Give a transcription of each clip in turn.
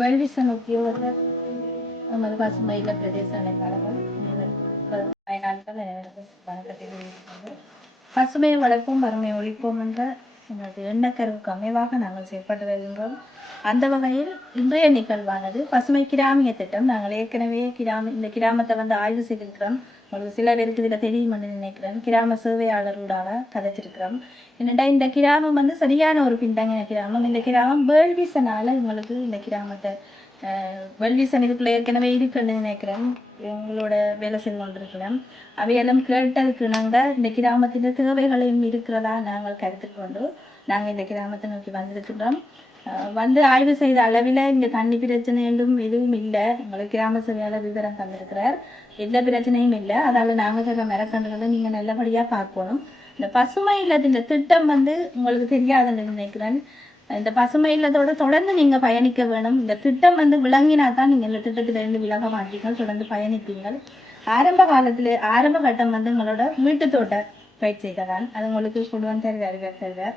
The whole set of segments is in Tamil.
வல்விசன் உத்தியோகத்தர் நமது பசுமை இல்ல பிரதேச அனைவரும் பயனாளிகள் அனைவருக்கும் பசுமையை வளர்ப்போம் வறுமை ஒழிப்போம் என்ற எங்களது எண்ணக்கருவுக்கு அமைவாக நாங்கள் செயல்பட்டு வருகின்றோம். அந்த வகையில் இன்றைய நிகழ்வானது பசுமை கிராமிய திட்டம். நாங்கள் ஏற்கனவே கிராம இந்த கிராமத்தை வந்து ஆய்வு செய்திருக்கிறோம். ஒரு சில பேருக்கு இதில் தெரியும் நினைக்கிறேன். கிராம சேவையாளர்களாக கதைச்சிருக்கிறோம். என்னடா இந்த கிராமம் வந்து சரியான ஒரு பின்தங்கின கிராமம். இந்த கிராமம் வேள்விசனால் உங்களுக்கு இந்த கிராமத்தை வெள்ளி வேள்விசன் ஏற்கனவே இருக்குன்னு நினைக்கிறேன். எங்களோட வேலை செய்து கொண்டிருக்கிறோம் அவையெல்லாம் கேட்டதுக்கு நாங்கள் இந்த கிராமத்தின் தேவைகளையும் இருக்கிறதா நாங்கள் கருத்தில் கொண்டு நாங்கள் இந்த கிராமத்தை நோக்கி வந்திருக்கின்றோம். வந்து ஆய்வு செய்த அளவில் இங்கே தண்ணி பிரச்சனை என்றும் எதுவும் இல்லை. எங்களுக்கு கிராம சபையால் விவரம் தந்திருக்கிறார். எந்த பிரச்சனையும் இல்லை. அதால் நாங்கள் தர மரக்கன்றுகளை நீங்கள் நல்லபடியாக பார்க்கணும். இந்த பசுமை இல்லத்தின் திட்டம் வந்து உங்களுக்கு தெரியாதுன்னு நினைக்கிறேன். இந்த பசுமை இல்லத்தோட தொடர்ந்து நீங்க பயணிக்க வேணும். இந்த திட்டம் வந்து விளங்கினா தான் நீங்க இந்த திட்டத்திலிருந்து விலக மாட்டீங்க தொடர்ந்து பயணிப்பீங்கள் ஆரம்ப காலத்துல ஆரம்ப கட்டம் வந்து உங்களோட வீட்டு தோட்ட பயிற்சிகள் தான் அது உங்களுக்கு குடும்பம் தருவார் தருவார்.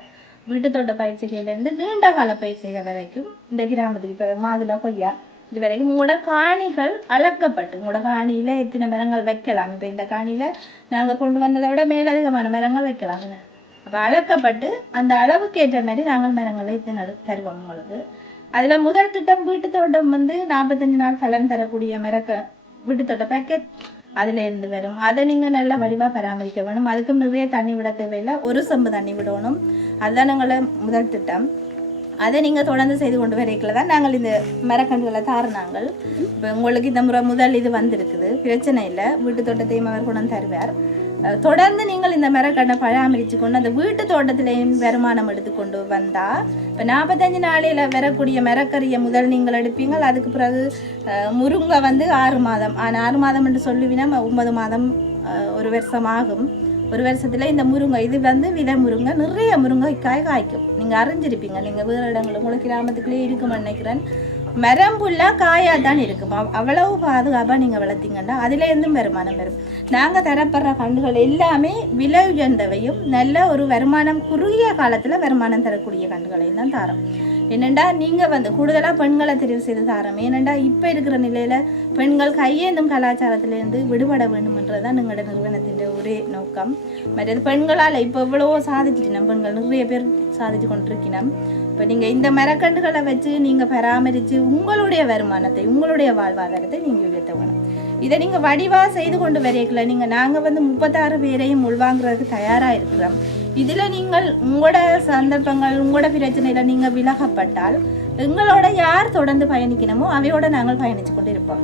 வீட்டு தோட்ட பயிற்சிகையில இருந்து நீண்ட கால பயிற்சிகள் வரைக்கும் இந்த கிராமத்துக்கு இப்ப மாதுளை கொய்யா இது வரைக்கும் உங்களோட காணிகள் அளக்கப்பட்டு உங்களோட காணியில எத்தனை மரங்கள் வைக்கலாம்? இப்ப இந்த காணியில நாங்க கொண்டு வந்ததை விட மேலதிகமான மரங்கள் வைக்கலாம். அப்போ அளக்கப்பட்டு அந்த அளவுக்கு ஏற்ற மாதிரி நாங்கள் மரங்களை தருவோம் உங்களுக்கு அதில் முதல் திட்டம் வீட்டு தோட்டம் வந்து நாற்பத்தஞ்சு நாள் பலன் தரக்கூடிய மரக்க வீட்டு தோட்ட பேக்கெட் அதுல இருந்து வரும். அதை நீங்கள் நல்ல வடிவாக பராமரிக்க வேணும். அதுக்கு நிறைய தண்ணி விட தேவையில்லை. ஒரு சொம்பு தண்ணி விடணும். அதுதான் எங்களை முதல் திட்டம். அதை நீங்கள் தொடர்ந்து செய்து கொண்டு வரைக்கல தான் நாங்கள் இந்த மரக்கன்றுகளை தாருனாங்கள். இப்போ உங்களுக்கு இந்த முறை முதல் இது வந்திருக்குது. பிரச்சனை இல்லை. வீட்டு தோட்டத்தையும் அவர் கொண்டு தருவார். தொடர்ந்து நீங்கள் இந்த மரக்கண்ணை பராமரித்து கொண்டு அந்த வீட்டு தோட்டத்திலேயும் வருமானம் எடுத்துக்கொண்டு வந்தால் இப்போ நாற்பத்தஞ்சு நாளையில் வரக்கூடிய மரக்கறியை முதல் நீங்கள் எடுப்பீங்கள். அதுக்கு பிறகு முருங்கை வந்து ஆறு மாதம். ஆனால் ஆறு மாதம் என்று சொல்லுவினா ஒன்பது மாதம் ஒரு வருஷம் ஆகும் ஒரு வருஷத்தில் இந்த முருங்கை இது வந்து விதை முருங்கை நிறைய முருங்கைக்காய் காய்க்கும். நீங்கள் அறிஞ்சிருப்பீங்க. நீங்கள் வேறு இடங்கள் உங்களுக்கு கிராமத்துக்குள்ளேயே இருக்கும்னு நினைக்கிறேன். மரம் புல்லா காயா தான் இருக்கும். அவ்வளவு பாதுகாப்பாக நீங்கள் வளர்த்தீங்கன்னா அதுலேருந்தும் வருமானம் வரும். நாங்கள் தரப்படுற கண்டுகள் எல்லாமே விலை உயர்ந்தவையும் நல்ல ஒரு வருமானம் குறுகிய காலத்தில் வருமானம் தரக்கூடிய கண்டுகளையும் தான் தரோம். என்னெண்டா நீங்கள் வந்து கூடுதலாக பெண்களை தெரிவு செய்து தாரம்? ஏனெண்டா இப்போ இருக்கிற நிலையில் பெண்கள் கையேந்தும் கலாச்சாரத்திலேருந்து விடுபட வேண்டும்ன்றதான் எங்களோட நிறுவனத்தின் ஒரே நோக்கம். மற்றது பெண்களால் இப்போ எவ்வளவோ சாதிச்சிட்டினோம் பெண்கள் நிறைய பேர் சாதிச்சு கொண்டிருக்கிறோம் இப்போ நீங்கள் இந்த மரக்கன்றுகளை வச்சு நீங்கள் பராமரித்து உங்களுடைய வருமானத்தை உங்களுடைய வாழ்வாதாரத்தை நீங்கள் உயர்த்த வேணும் இதை நீங்கள் வடிவாக செய்து கொண்டு வரையக்கல நீங்கள் நாங்கள் வந்து முப்பத்தாறு பேரையும் உள்வாங்கிறதுக்கு தயாராக இருக்கிறோம். இதில் நீங்கள் உங்களோட சந்தர்ப்பங்கள் உங்களோட பிரச்சனையில் நீங்கள் விலகப்பட்டால் எங்களோட யார் தொடர்ந்து பயணிக்கணுமோ அவையோட நாங்கள் பயணித்து கொண்டு இருப்போம்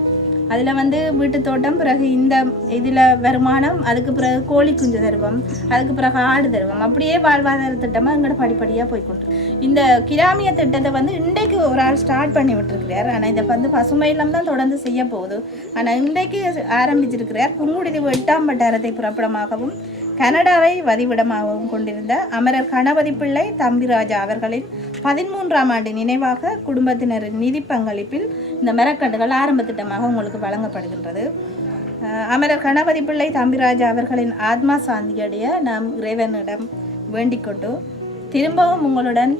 அதில் வந்து வீட்டு தோட்டம் பிறகு இந்த இதில் வருமானம் அதுக்கு பிறகு கோழி குஞ்சு தருவோம் அதுக்கு பிறகு ஆடு தருவோம். அப்படியே வாழ்வாதார திட்டமாக எங்களோட படிப்படியாக போய்க்கொண்டு இந்த கிராமிய திட்டத்தை வந்து இன்றைக்கு ஒரு ஆள் ஸ்டார்ட் பண்ணி விட்டுருக்கிறார். ஆனால் இதை வந்து பசுமை இல்லம் தான் தொடர்ந்து செய்ய போகுது ஆனால் இன்றைக்கு ஆரம்பிச்சிருக்கிறார். புங்குடுதீவு எட்டாம் வட்டாரத்தை புறப்படமாகவும் கனடாவை வதிவிடமாகவும் கொண்டிருந்த அமரர் கணபதி பிள்ளை தம்பிராஜா அவர்களின் பதிமூன்றாம் ஆண்டு நினைவாக குடும்பத்தினரின் நிதி பங்களிப்பில் இந்த மரக்கண்டுகள் ஆரம்ப திட்டமாக உங்களுக்கு வழங்கப்படுகின்றது. அமரர் கணபதி பிள்ளை தம்பிராஜா அவர்களின் ஆத்மா சாந்தியடைய நாம் இறைவனிடம் வேண்டிக் கொண்டு திரும்பவும் உங்களுடன்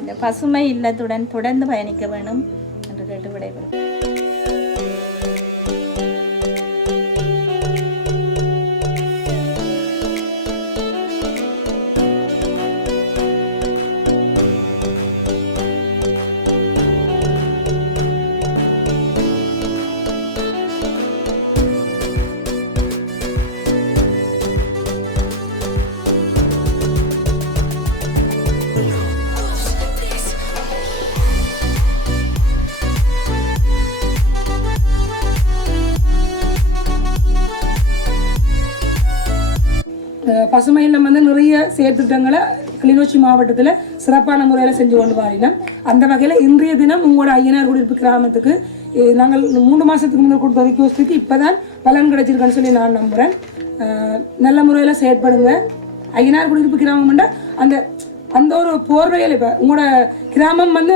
இந்த பசுமை இல்லத்துடன் தொடர்ந்து பயணிக்க வேண்டும் என்று கேட்டு விடைபெறும் பசுமை இல்லம் வந்து நிறைய செயற்திட்டங்களை கிளிநொச்சி மாவட்டத்தில் சிறப்பான முறையில் செஞ்சு கொண்டு வரலாம் அந்த வகையில் இன்றைய தினம் உங்களோட ஐயனார் குடியிருப்பு கிராமத்துக்கு நாங்கள் மூணு மாதத்துக்கு முன்னே கொடுத்த ரிக்வஸ்ட்டுக்கு இப்போ தான் பலன் கிடைச்சிருக்குன்னு சொல்லி நான் நம்புகிறேன் நல்ல முறையில் செயற்படுங்க. ஐயனார் குடியிருப்பு கிராமம்னா அந்த அந்த ஒரு போர்வையில் இப்போ உங்களோட கிராமம் வந்து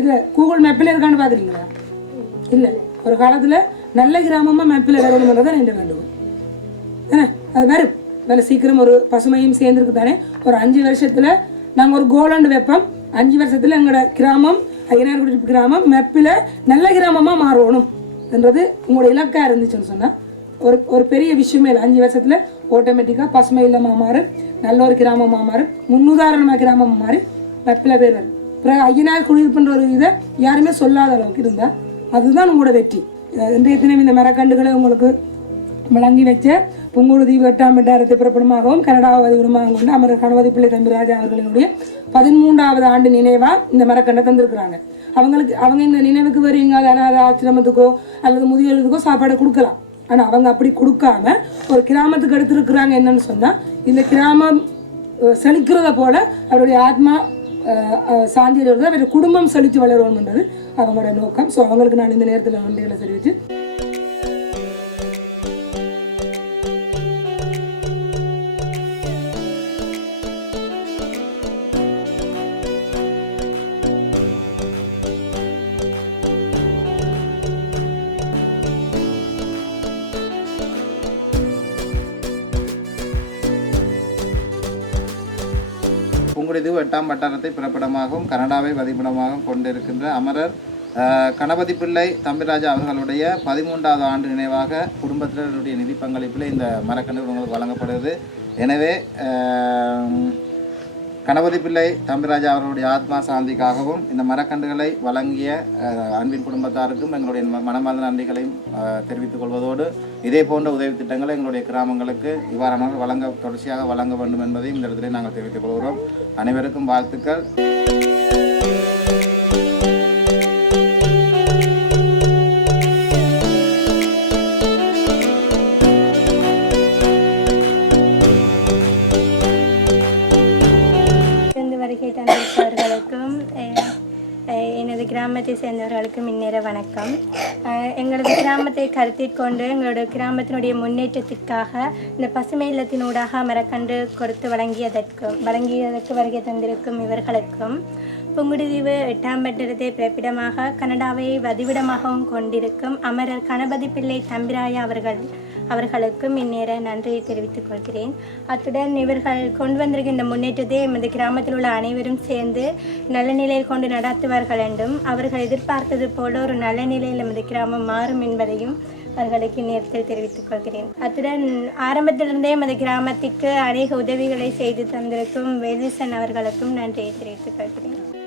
இது கூகுள் மேப்பில் இருக்கான்னு பார்க்குறீங்களா இல்லை. ஒரு காலத்தில் நல்ல கிராமமாக மேப்பில் வரணுன்றதை நான் வேண்டுவோம் ஏன்னா அது வரும். நல்ல சீக்கிரம் ஒரு பசுமையும் சேர்ந்துருக்கு தானே? ஒரு அஞ்சு வருஷத்தில் நாங்கள் ஒரு கோலண்டு வைப்போம். அஞ்சு வருஷத்தில் எங்களோட கிராமம் ஐயனார்குடி குடியிருப்பு கிராமம் மெப்பில் நல்ல கிராமமாக மாறணும் என்றது உங்களோட இலக்காக இருந்துச்சுன்னு சொன்னால் ஒரு ஒரு பெரிய விஷயமே இல்லை. அஞ்சு வருஷத்தில் ஆட்டோமேட்டிக்காக பசுமை இல்லமாக மாறும் நல்ல ஒரு கிராமமாக மாறும் முன்னுதாரணமாக கிராமமாக மாறி மெப்பில் பேர் வரும் பிறகு ஐயனார் குடியிருப்புன்ற ஒரு இதை யாருமே சொல்லாத அளவுக்கு இருந்தால் அதுதான் உங்களோட வெற்றி. இன்றைய தினம் இந்த மரக்கண்டுகளை உங்களுக்கு வழங்கி வச்ச புங்குடுதி எட்டாம் எட்டாயிரத்தி பிறப்பிடமாகவும் கனடாவது விடுமாகவும் கொண்டு அமரர் கணபதி பிள்ளை தம்பிராஜா அவர்களினுடைய பதிமூன்றாவது ஆண்டு நினைவா இந்த மரக்கண்டை தந்திருக்கிறாங்க. அவங்களுக்கு அவங்க இந்த நினைவுக்கு வருவீங்க அது அனாத ஆசிரமத்துக்கோ அல்லது முதியோர்களுக்கோ சாப்பாடு கொடுக்கலாம். ஆனா அவங்க அப்படி கொடுக்காம ஒரு கிராமத்துக்கு எடுத்திருக்கிறாங்க என்னன்னு சொன்னா இந்த கிராமம் செழிக்கிறத போல அவருடைய ஆத்மா அஹ், அஹ், சாந்தி அவருடைய குடும்பம் செழித்து வளரணும்ன்றது அவங்களோட நோக்கம். ஸோ அவங்களுக்கு நான் இந்த நேரத்தில் நன்றிகளை தெரிவித்து புரிது எட்டாம் வட்டாரத்தை பிறப்பிடமாகவும் கனடாவை வதிப்பிடமாகவும் கொண்டிருக்கின்ற அமரர் கணபதி பிள்ளை தம்பிராஜா அவர்களுடைய பதிமூன்றாவது ஆண்டு நினைவாக குடும்பத்தினருடைய நிதி பங்களிப்பில் இந்த மரக்கன்று உங்களுக்கு வழங்கப்படுகிறது. எனவே கணபதி பிள்ளை தம்பிராஜா அவர்களுடைய ஆத்மா சாந்திக்காகவும் இந்த மரக்கன்றுகளை வழங்கிய அன்பின் குடும்பத்தாருக்கும் எங்களுடைய ம- மனமார்ந்த நன்றிகளையும் தெரிவித்துக் கொள்வதோடு இதே போன்ற உதவி திட்டங்களை எங்களுடைய கிராமங்களுக்கு இவ்வாறான வழங்க தொடர்ச்சியாக வழங்க வேண்டும் என்பதையும் இந்த இடத்திலே நாங்கள் தெரிவித்துக் கொள்கிறோம். அனைவருக்கும் வாழ்த்துக்கள். கிராமத்தை சேர்ந்தவர்களுக்கு முன்னேற வணக்கம். எங்களது கிராமத்தை கருத்தில் கொண்டு எங்களோட கிராமத்தினுடைய முன்னேற்றத்திற்காக இந்த பசுமை இல்லத்தினூடாக மரக்கன்று கொடுத்து வழங்கியதற்கும் வழங்கியதற்கு வருகை தந்திருக்கும் இவர்களுக்கும் புங்குடுதீவு எட்டாம் பட்டத்தை பிறப்பிடமாக கனடாவை வதிவிடமாகவும் கொண்டிருக்கும் அமரர் கணபதி பிள்ளை தம்பிராயா அவர்கள் அவர்களுக்கும் இந்நேர நன்றியை தெரிவித்துக் கொள்கிறேன். அத்துடன் இவர்கள் கொண்டு வந்திருக்கின்ற முன்னேற்றத்தை எமது கிராமத்தில் உள்ள அனைவரும் சேர்ந்து நல்ல நிலையில் கொண்டு நடத்துவார்கள் என்றும் அவர்கள் எதிர்பார்த்தது போல ஒரு நல்ல நிலையில் எமது கிராமம் மாறும் என்பதையும் அவர்களுக்கு இந்நேரத்தில் தெரிவித்துக் கொள்கிறேன். அத்துடன் ஆரம்பத்திலிருந்தே எமது கிராமத்திற்கு அநேக உதவிகளை செய்து தந்திருக்கும் வேலிசன் அவர்களுக்கும் நன்றியை தெரிவித்துக் கொள்கிறேன்.